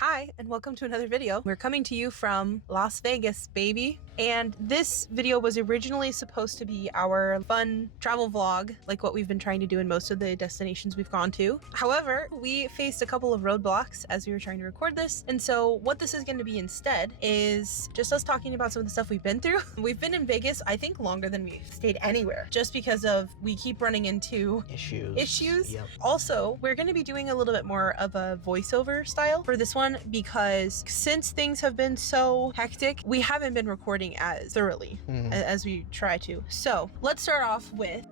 Hi, and welcome to another video. We're coming to you from Las Vegas, baby. And this video was originally supposed to be our fun travel vlog, like what we've been trying to do in most of the destinations we've gone to. However, we faced a couple of roadblocks as we were trying to record this. And so what this is going to be instead is just us talking about some of the stuff we've been through. We've been in Vegas, I think, longer than we've stayed anywhere, just because of we keep running into issues. Yep. Also, we're going to be doing a little bit more of a voiceover style for this one because since things have been so hectic, we haven't been recording as thoroughly as we try to. So let's start off with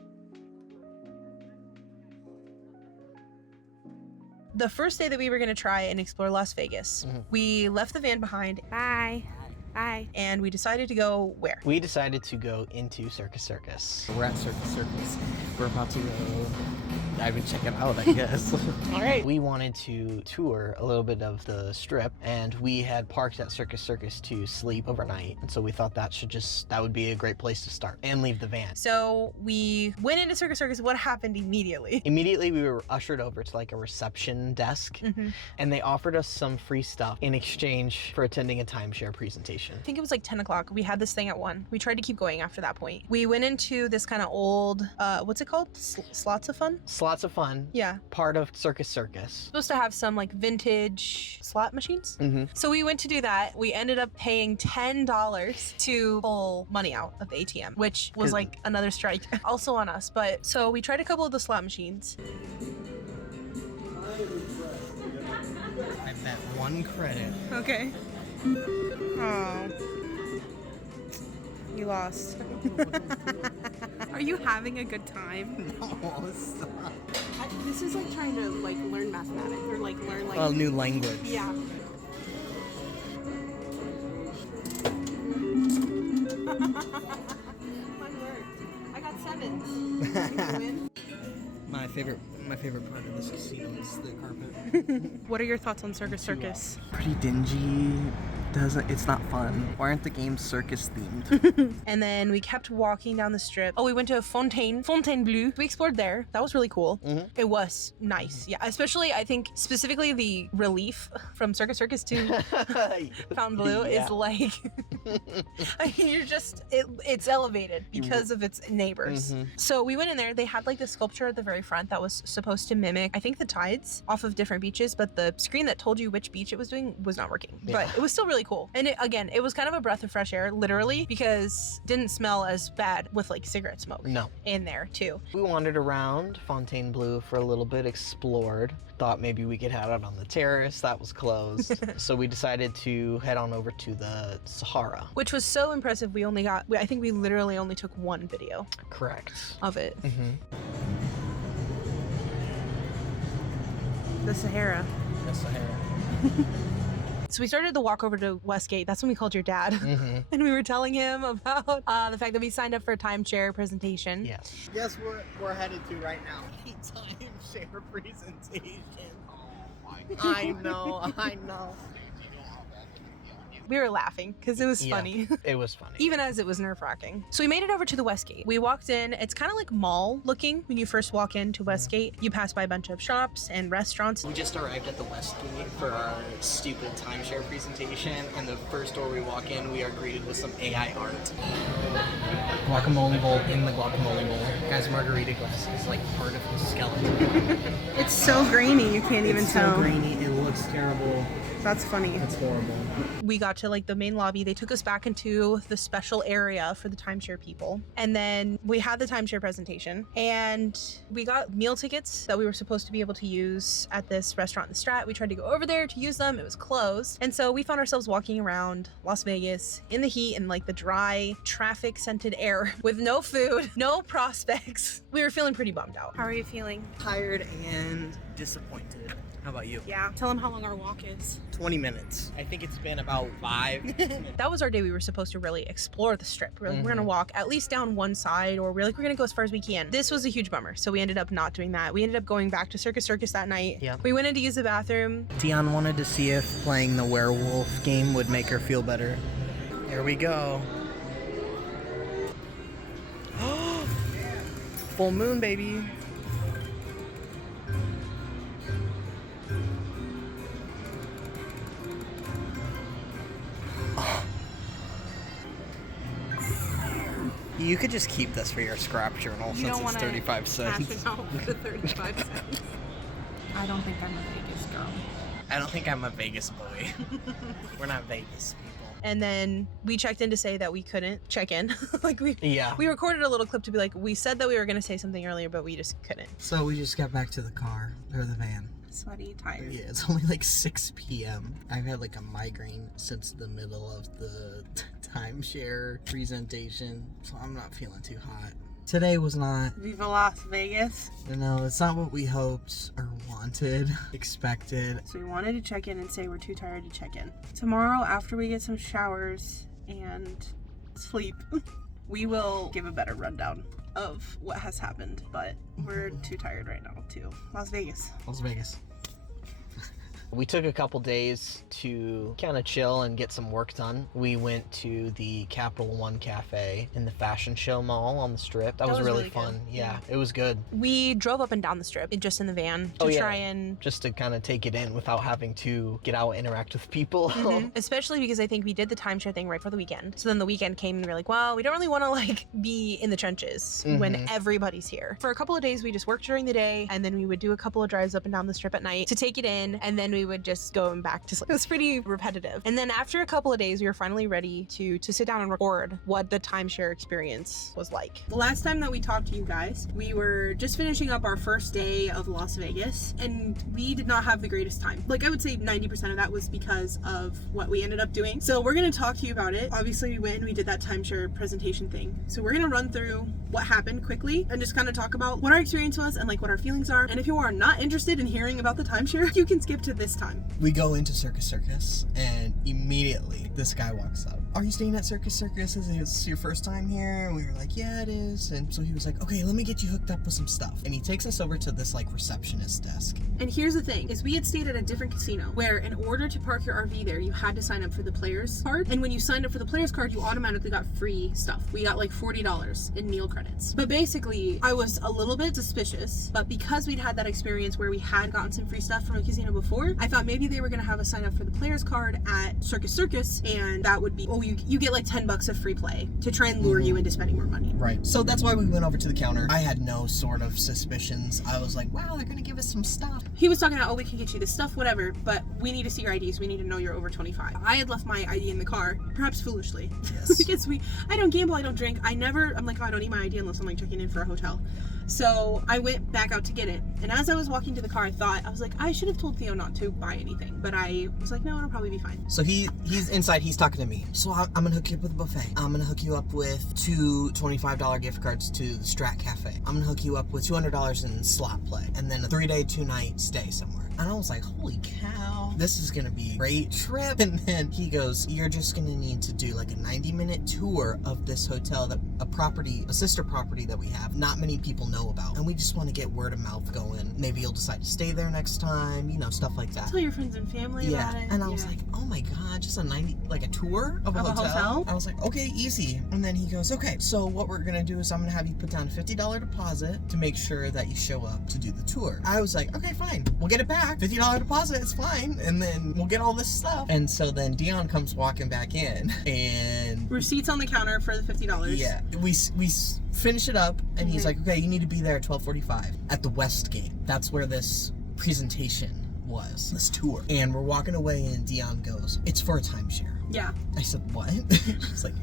the first day that we were going to try and explore Las Vegas. We left the van behind. Bye. And we decided to go where? We decided to go into Circus. We're at Circus. We're about to go dive and check it out, I guess. All right. We wanted to tour a little bit of the strip, and we had parked at Circus to sleep overnight. And so we thought that would be a great place to start and leave the van. So we went into Circus. What happened immediately? Immediately, we were ushered over to like a reception desk, and they offered us some free stuff in exchange for attending a timeshare presentation. I think it was like 10 o'clock. We had this thing at 1. We tried to keep going after that point. We went into this kind of old, what's it called? Slots of Fun? Slots of Fun. Yeah. Part of Circus. Supposed to have some like vintage slot machines. So we went to do that. We ended up paying $10 to pull money out of the ATM, which was like another strike also on us. But so we tried a couple of the slot machines. I bet 1 credit. Okay. Oh. You lost. Are you having a good time? No, stop. This is like trying to like learn mathematics or like learn like A new language. yeah. Fun work. I got 7s. Did you win? My favorite part of this casino is the carpet. What are your thoughts on Circus? Pretty dingy. It's not fun. Why aren't the games circus themed? And then we kept walking down the strip. Oh, we went to a Fontainebleau. We explored there. That was really cool. It was nice. Yeah, especially I think specifically the relief from Circus to Fontainebleau is like I mean, you're just it's elevated because of its neighbors. So we went in there. They had like the sculpture at the very front that was supposed to mimic I think the tides off of different beaches, but the screen that told you which beach it was doing was not working. But it was still really cool. And it was kind of a breath of fresh air, literally, because it didn't smell as bad with like cigarette smoke in there too. We wandered around Fontainebleau for a little bit, explored, thought maybe we could head out on the terrace. That was closed. So we decided to head on over to the Sahara. Which was so impressive. I think we literally only took 1 video. Correct. Of it. The Sahara. The Sahara. So we started the walk over to Westgate. That's when we called your dad. And we were telling him about the fact that we signed up for a timeshare presentation. Yes. Guess where we're headed to right now? Timeshare presentation. Oh my God. I know. We were laughing because it was funny. It was funny. Even as it was nerve-wracking. So we made it over to the Westgate. We walked in. It's kind of like mall looking when you first walk into Westgate. You pass by a bunch of shops and restaurants. We just arrived at the Westgate for our stupid timeshare presentation, and the first door we walk in, we are greeted with some AI art. Guacamole bowl in the guacamole bowl. Guy's margarita glass is like part of his skeleton. It's so grainy, you can't even tell. It's so grainy, it looks terrible. That's funny. It's horrible. We got to like the main lobby. They took us back into the special area for the timeshare people. And then we had the timeshare presentation and we got meal tickets that we were supposed to be able to use at this restaurant in the Strat. We tried to go over there to use them. It was closed. And so we found ourselves walking around Las Vegas in the heat and like the dry traffic scented air with no food, no prospects. We were feeling pretty bummed out. How are you feeling? Tired and disappointed. How about you? Yeah. Tell them how long our walk is. 20 minutes. I think it's been about 5. That was our day. We were supposed to really explore the strip. We're gonna walk at least down one side, or we're gonna go as far as we can. This was a huge bummer, so we ended up not doing that. We ended up going back to Circus that night. Yeah. We went in to use the bathroom. Deion wanted to see if playing the werewolf game would make her feel better. Here we go. Full moon, baby. You could just keep this for your scrap journal You since don't it's wanna 35 cash cents. it out for 35 cents. I don't think I'm a Vegas girl. I don't think I'm a Vegas boy. We're not Vegas people. And then we checked in to say that we couldn't check in. Like we recorded a little clip to be like, we said that we were going to say something earlier, but we just couldn't. So we just got back to the car, or the van. Sweaty, tired. Yeah, it's only like 6 p.m. I've had like a migraine since the middle of the timeshare presentation, so I'm not feeling too hot. Today was not... Viva Las Vegas. No, it's not what we hoped or wanted, expected. So we wanted to check in and say we're too tired to check in. Tomorrow, after we get some showers and sleep, we will give a better rundown of what has happened, but we're too tired right now to Las Vegas. Las Vegas. We took a couple days to kind of chill and get some work done. We went to the Capital One Cafe in the Fashion Show Mall on the Strip. That was really fun. Good. Yeah, it was good. We drove up and down the Strip just in the van to try and... Just to kind of take it in without having to get out and interact with people. Especially because I think we did the timeshare thing right for the weekend. So then the weekend came and we were like, well, we don't really want to like be in the trenches when everybody's here. For a couple of days, we just worked during the day and then we would do a couple of drives up and down the Strip at night to take it in, and then we would just go back to sleep. It was pretty repetitive. And then after a couple of days, we were finally ready to sit down and record what the timeshare experience was like. The last time that we talked to you guys, we were just finishing up our first day of Las Vegas, and we did not have the greatest time. Like, I would say 90% of that was because of what we ended up doing. So we're going to talk to you about it. Obviously, we went and we did that timeshare presentation thing. So we're going to run through what happened quickly and just kind of talk about what our experience was and like what our feelings are. And if you are not interested in hearing about the timeshare, you can skip to this time. We go into Circus, and immediately this guy walks up. Are you staying at Circus? Is this your first time here? And we were like, yeah, it is. And so he was like, okay, let me get you hooked up with some stuff. And he takes us over to this like receptionist desk. And here's the thing, is we had stayed at a different casino where in order to park your RV there, you had to sign up for the player's card. And when you signed up for the player's card, you automatically got free stuff. We got like $40 in meal credits. But basically, I was a little bit suspicious, but because we'd had that experience where we had gotten some free stuff from a casino before, I thought maybe they were gonna have us sign up for the player's card at Circus, and that would be, you get like $10 of free play to try and lure you into spending more money. Right. So that's why we went over to the counter. I had no sort of suspicions. I was like, wow, they're gonna give us some stuff. He was talking about, we can get you this stuff, whatever, but we need to see your IDs. We need to know you're over 25. I had left my ID in the car, perhaps foolishly. Yes. Because I don't gamble, I don't drink. I'm like, oh, I don't need my ID unless I'm like checking in for a hotel. So I went back out to get it. And as I was walking to the car, I was like, I should have told Theo not to buy anything. But I was like, no, it'll probably be fine. So he's inside, he's talking to me. So I'm gonna hook you up with a buffet. I'm gonna hook you up with 2 $25 gift cards to the Strat Cafe. I'm gonna hook you up with $200 in slot play. And then a 3-day, 2-night stay somewhere. And I was like, holy cow, this is gonna be a great trip. And then he goes, you're just gonna need to do like a 90-minute tour of this hotel, that a sister property that we have. Not many people know about. And we just want to get word of mouth going. Maybe you'll decide to stay there next time, stuff like that. Tell your friends and family about it. And I was like, oh my God, just a tour of a hotel? I was like, okay, easy. And then he goes, okay, so what we're gonna do is I'm gonna have you put down a $50 deposit to make sure that you show up to do the tour. I was like, okay, fine, we'll get it back. $50 deposit, it's fine. And then we'll get all this stuff. And so then Deion comes walking back in, and receipts on the counter for the $50. Yeah, we finish it up, and he's like, okay, you need to be there at 12:45 at the West Gate. That's where this presentation was, this tour. And we're walking away, and Deion goes, it's for a timeshare. Yeah. I said, what? He's like,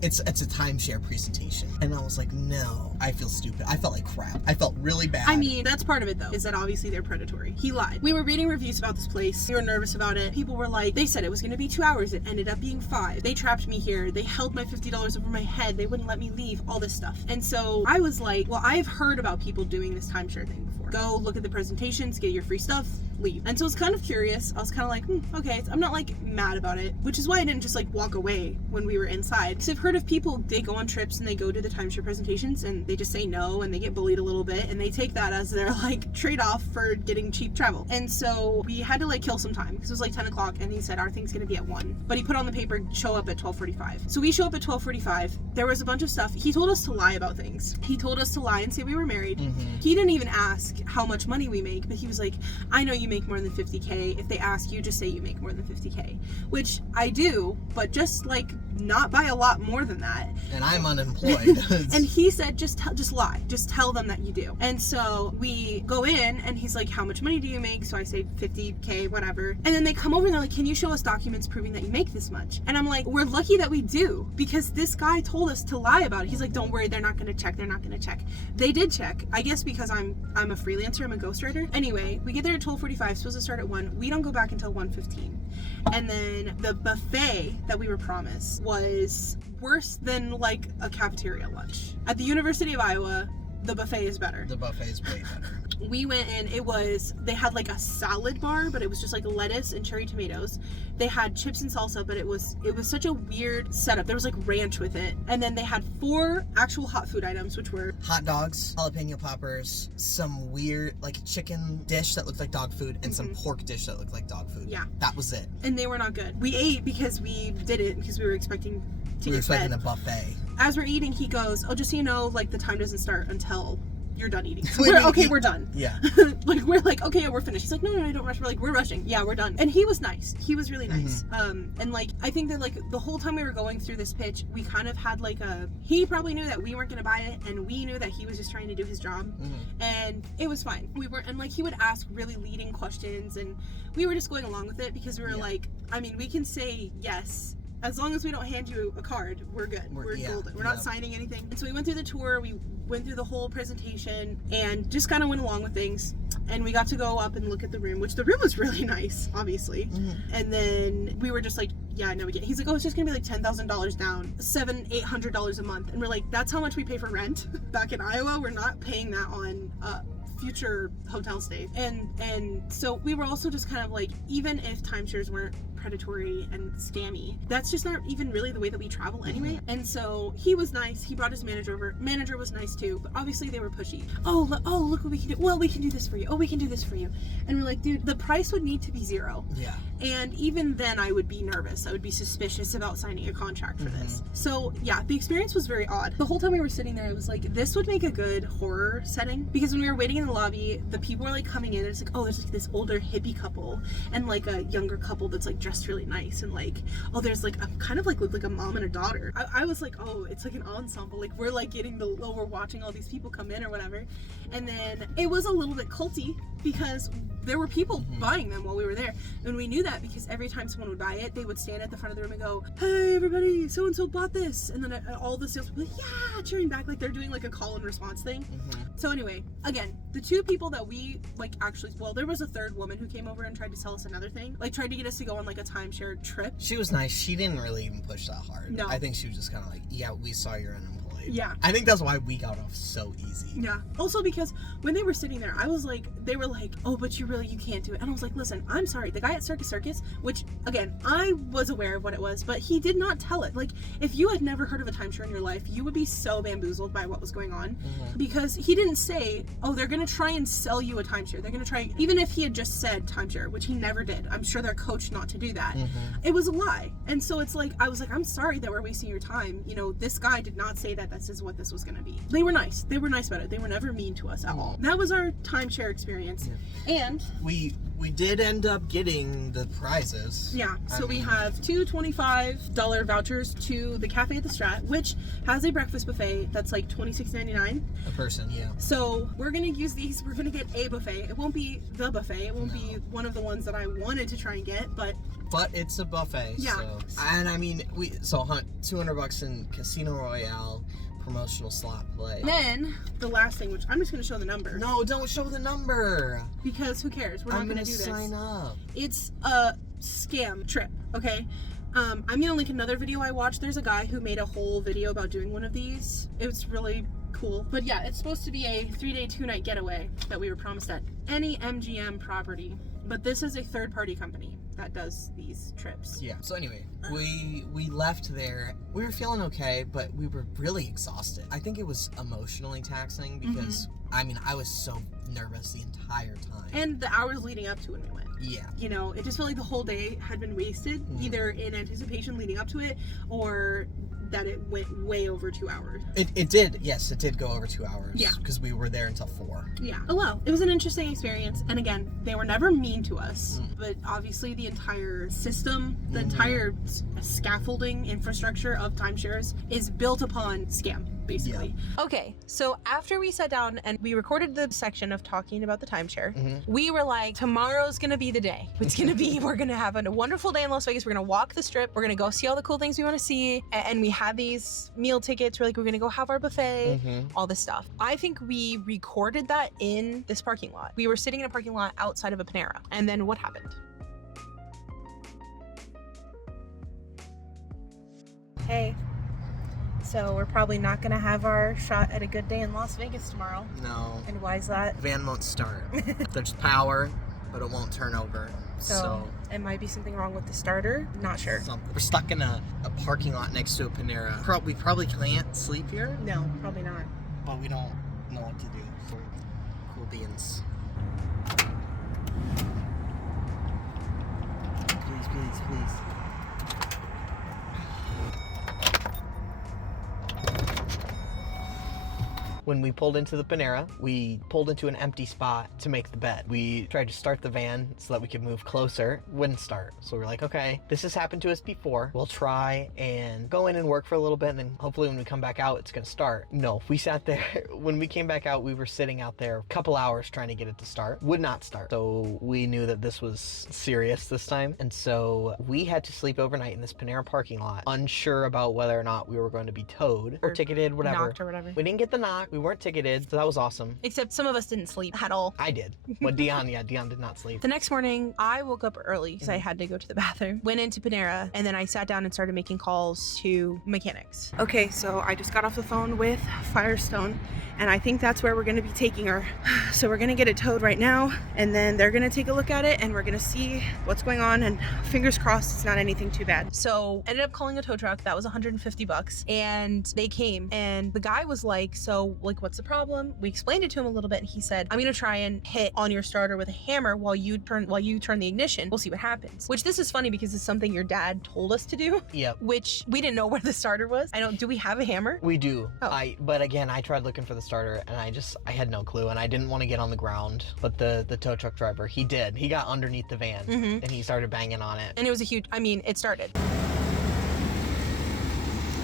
it's a timeshare presentation. And I was like, no, I feel stupid. I felt like crap. I felt really bad. I mean, that's part of it though, is that obviously they're predatory. He lied. We were reading reviews about this place. We were nervous about it. People were like, they said it was going to be 2 hours. It ended up being 5. They trapped me here. They held my $50 over my head. They wouldn't let me leave, all this stuff. And so I was like, well, I've heard about people doing this timeshare thing before. Go look at the presentations, get your free stuff, leave. And so I was kind of curious. I was kind of like, okay. I'm not like mad about it, which is why I didn't just like walk away when we were inside. Because I've heard of people, they go on trips and they go to the timeshare presentations and they just say no and they get bullied a little bit and they take that as their like trade-off for getting cheap travel. And so we had to like kill some time because it was like 10 o'clock and he said our thing's gonna be at 1. But he put on the paper, show up at 12:45. So we show up at 12:45. There was a bunch of stuff. He told us to lie about things. He told us to lie and say we were married. He didn't even ask how much money we make, but he was like, I know you you make more than 50K. If they ask you, just say you make more than 50K, which I do, but just like not by a lot more than that. And I'm unemployed. And he said, just lie. Just tell them that you do. And so we go in and he's like, how much money do you make? So I say 50K, whatever. And then they come over and they're like, can you show us documents proving that you make this much? And I'm like, we're lucky that we do, because this guy told us to lie about it. He's like, don't worry, they're not going to check. They're not going to check. They did check. I guess because I'm a freelancer, I'm a ghostwriter. Anyway, we get there at 12:45, supposed to start at 1. We don't go back until 1:15. And then the buffet that we were promised was worse than like a cafeteria lunch. At the University of Iowa, the buffet is better. The buffet is way better. We went in, they had like a salad bar, but it was just like lettuce and cherry tomatoes. They had chips and salsa, but it was such a weird setup. There was like ranch with it. And then they had 4 actual hot food items, which were hot dogs, jalapeno poppers, some weird like chicken dish that looked like dog food, and some pork dish that looked like dog food. Yeah. That was it. And they were not good. We ate because we didn't, because we were expecting to get fed. A buffet. As we're eating, he goes, oh, just so you know, like the time doesn't start until you're done eating. So we're done. Yeah. Like, we're like, okay, yeah, we're finished. He's like, no, don't rush. We're like, we're rushing. Yeah, we're done. And he was nice. He was really nice. And like, I think that like the whole time we were going through this pitch, we kind of had like he probably knew that we weren't going to buy it, and we knew that he was just trying to do his job. And it was fine. And like, he would ask really leading questions, and we were just going along with it because we were like, I mean, we can say yes. As long as we don't hand you a card, we're good. We're golden. We're not signing anything. And so we went through the tour, we went through the whole presentation, and just kind of went along with things. And we got to go up and look at the room, which the room was really nice, obviously. And then we were just like, yeah, no, we get it. He's like, oh, it's just gonna be like $10,000 down, $700-800 a month. And we're like, that's how much we pay for rent back in Iowa. We're not paying that on future hotel stays. And so we were also just kind of like, even if timeshares weren't predatory and scammy, that's just not even really the way that we travel anyway. And so he was nice. He brought his manager over. Manager was nice too, but obviously they were pushy. Oh, look what we can do. Well, we can do this for you. Oh, we can do this for you. And we're like, dude, the price would need to be 0. Yeah. And even then I would be nervous. I would be suspicious about signing a contract for this. So yeah, the experience was very odd. The whole time we were sitting there, it was like, this would make a good horror setting, because when we were waiting in the lobby, the people were like coming in, and it's like, oh, there's like this older hippie couple and like a younger couple that's like dressed really nice, and like, oh, there's like a kind of like looked like a mom and a daughter. I was like, oh, it's like an ensemble, like we're like getting we're watching all these people come in or whatever. And then it was a little bit culty because there were people buying them while we were there, and we knew that because every time someone would buy it, they would stand at the front of the room and go, hey everybody, so and so bought this, and then all the sales people like, yeah, cheering back, like they're doing like a call and response thing. So anyway, again, the 2 people that we like actually, well, there was a 3rd woman who came over and tried to sell us another thing, like tried to get us to go on like a timeshare trip. She was nice. She didn't really even push that hard. No. I think she was just kind of like, yeah, we saw you're unemployed. Yeah. I think that's why we got off so easy. Yeah. Also because when they were sitting there, I was like, they were like, oh, but you can't do it. And I was like, listen, I'm sorry. The guy at Circus, which again, I was aware of what it was, but he did not tell it. Like, if you had never heard of a timeshare in your life, you would be so bamboozled by what was going on, because he didn't say, oh, they're going to try and sell you a timeshare. They're going to try, even if he had just said timeshare, which he never did. I'm sure they're coached not to do that. It was a lie. And so it's like, I was like, I'm sorry that we're wasting your time. You know, this guy did not say that this is what this was going to be. They were nice. They were nice about it. They were never mean to us at all. That was our timeshare experience. And we did end up getting the prizes. Yeah, so we have 2 $25 vouchers to the Cafe at the Strat, which has a breakfast buffet that's like $26.99 a person. Yeah. So we're gonna use these. We're gonna get a buffet. It won't be the buffet. It won't be one of the ones that I wanted to try and get, but it's a buffet. Yeah. So, and I mean, $200 in Casino Royale promotional slot play. Then the last thing, which I'm just going to show the number. No, don't show the number. Because who cares? We're not going to do this. Sign up. It's a scam trip, okay? I'm going to link another video I watched. There's a guy who made a whole video about doing one of these. It was really cool. But yeah, it's supposed to be a 3-day, 2-night getaway that we were promised at any MGM property. But this is a third-party company that does these trips. Yeah. So anyway, we left there. We were feeling okay, but we were really exhausted. I think it was emotionally taxing because I mean, I was so nervous the entire time. And the hours leading up to when we went. Yeah. You know, it just felt like the whole day had been wasted, either in anticipation leading up to it or that it went way over 2 hours. It did. Yes, it did go over 2 hours. Yeah. Because we were there until 4. Yeah. Oh well, it was an interesting experience. And again, they were never mean to us, but obviously the entire system, the entire scaffolding infrastructure of timeshares is built upon scam, basically. Yeah. Okay, so after we sat down and we recorded the section of talking about the timeshare, we were like, tomorrow's gonna be the day. It's gonna be, we're gonna have a wonderful day in Las Vegas. We're gonna walk the strip. We're gonna go see all the cool things we wanna see. And we had these meal tickets. We're like, we're gonna go have our buffet, all this stuff. I think we recorded that in this parking lot. We were sitting in a parking lot outside of a Panera. And then what happened? Hey. So we're probably not going to have our shot at a good day in Las Vegas tomorrow. No. And why is that? Van won't start. There's power, but it won't turn over. So it might be something wrong with the starter. Not sure. We're stuck in a parking lot next to a Panera. We probably can't sleep here. No, probably not. But we don't know what to do. Cool beans. Please. When we pulled into the Panera, we pulled into an empty spot to make the bed. We tried to start the van so that we could move closer. Wouldn't start. So we're like, okay, this has happened to us before. We'll try and go in and work for a little bit, and then hopefully when we come back out, it's gonna start. No, we sat there. When we came back out, we were sitting out there a couple hours trying to get it to start. Would not start. So we knew that this was serious this time. And so we had to sleep overnight in this Panera parking lot, unsure about whether or not we were going to be towed or ticketed, whatever. Knocked or whatever. We didn't get the knock. We weren't ticketed, so that was awesome. Except some of us didn't sleep at all. I did. Well, Deion did not sleep. The next morning, I woke up early because I had to go to the bathroom. Went into Panera, and then I sat down and started making calls to mechanics. Okay, so I just got off the phone with Firestone, and I think that's where we're going to be taking her. So we're going to get it towed right now, and then they're going to take a look at it, and we're going to see what's going on, and fingers crossed it's not anything too bad. So ended up calling a tow truck. That was $150, and they came, and the guy was like, so like, what's the problem? We explained it to him a little bit, and he said, I'm going to try and hit on your starter with a hammer while you turn the ignition. We'll see what happens. Which this is funny because it's something your dad told us to do. Yep. Which we didn't know where the starter was. Do we have a hammer? We do. Oh. But again, I tried looking for the starter, and I had no clue, and I didn't want to get on the ground. But the tow truck driver, he did. He got underneath the van, and he started banging on it. And it was it started.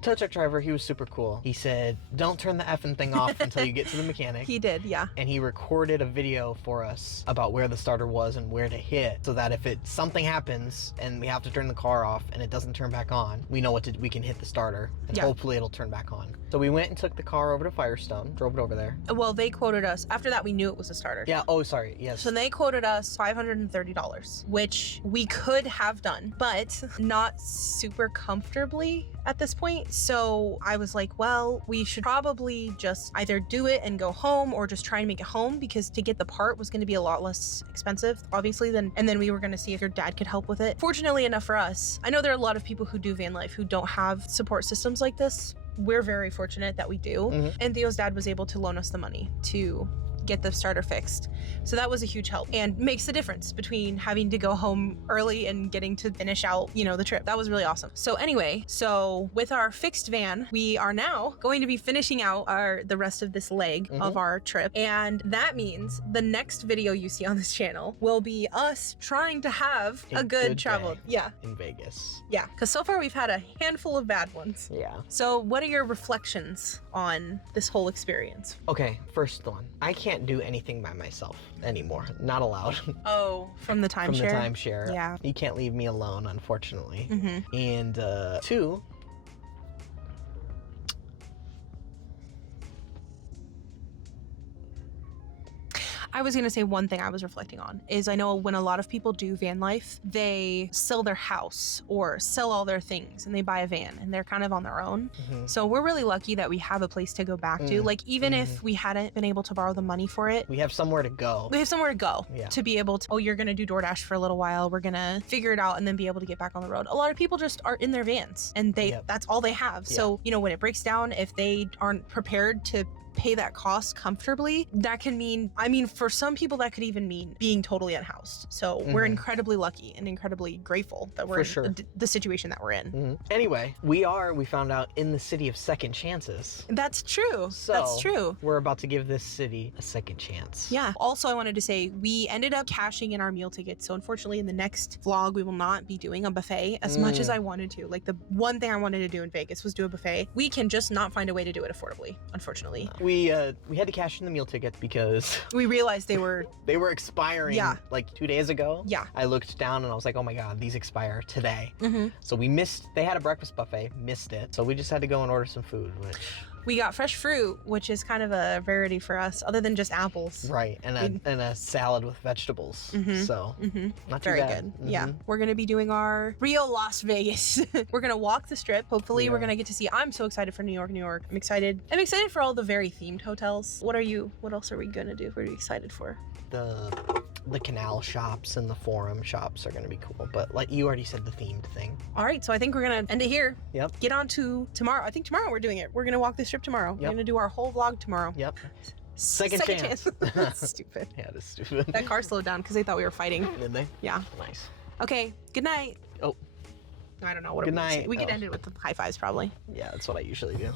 Tow truck driver, he was super cool. He said, don't turn the effing thing off until you get to the mechanic. He did, yeah. And he recorded a video for us about where the starter was and where to hit, so that if something happens and we have to turn the car off and it doesn't turn back on, we know we can hit the starter, and hopefully it'll turn back on. So we went and took the car over to Firestone, drove it over there. Well, they quoted us, after that we knew it was a starter. Yeah, oh, sorry, yes. So they quoted us $530, which we could have done, but not super comfortably at this point. So I was like, well, we should probably just either do it and go home or just try and make it home, because to get the part was going to be a lot less expensive, obviously, and then we were going to see if your dad could help with it. Fortunately enough for us, I know there are a lot of people who do van life who don't have support systems like this. We're very fortunate that we do. And Theo's dad was able to loan us the money to get the starter fixed. So that was a huge help and makes the difference between having to go home early and getting to finish out, the trip. That was really awesome. So anyway, with our fixed van, we are now going to be finishing out the rest of this leg of our trip. And that means the next video you see on this channel will be us trying to have a good travel. Yeah. In Vegas. Yeah. Because so far we've had a handful of bad ones. Yeah. So what are your reflections on this whole experience? Okay, first one. I can't do anything by myself anymore. Not allowed. Oh, from the timeshare? From the timeshare. Yeah. You can't leave me alone, unfortunately. And 2, I was going to say one thing I was reflecting on is I know when a lot of people do van life, they sell their house or sell all their things and they buy a van and they're kind of on their own. So we're really lucky that we have a place to go back to. Like, even if we hadn't been able to borrow the money for it, we have somewhere to go. We have somewhere to go to be able to, you're going to do DoorDash for a little while. We're going to figure it out and then be able to get back on the road. A lot of people just are in their vans and that's all they have. So, when it breaks down, if they aren't prepared to pay that cost comfortably, that can mean, I mean, for some people that could even mean being totally unhoused. So we're incredibly lucky and incredibly grateful that we're in the situation that we're in. Anyway, we found out in the city of second chances. That's true. So That's true. we're about to give this city a second chance. Yeah. Also, I wanted to say we ended up cashing in our meal tickets. So unfortunately, in the next vlog, we will not be doing a buffet as much as I wanted to. Like the one thing I wanted to do in Vegas was do a buffet. We can just not find a way to do it affordably, unfortunately. We had to cash in the meal tickets because we realized they were expiring like 2 days ago. Yeah. I looked down and I was like, oh my God, these expire today. So we missed, they had a breakfast buffet, missed it. So we just had to go and order some food, which... We got fresh fruit, which is kind of a rarity for us, other than just apples. Right, and a salad with vegetables. So, not too very bad. good. Yeah, we're gonna be doing our real Las Vegas. We're gonna walk the strip. Hopefully, we're gonna get to see. I'm so excited for New York, New York. I'm excited. I'm excited for all the very themed hotels. What are you? What else are we gonna do? What are you excited for? The canal shops and the forum shops are gonna be cool. But like you already said, the themed thing. All right, so I think we're gonna end it here. Yep. Get on to tomorrow. I think tomorrow we're doing it. We're gonna walk the strip tomorrow. We're gonna do our whole vlog tomorrow. Yep. Second chance. That's stupid. Yeah, it is stupid. That car slowed down because they thought we were fighting. Did they? Yeah. Nice. Okay. Good night. Oh. I don't know what. Good night. We could end it with the high fives probably. Yeah, that's what I usually do.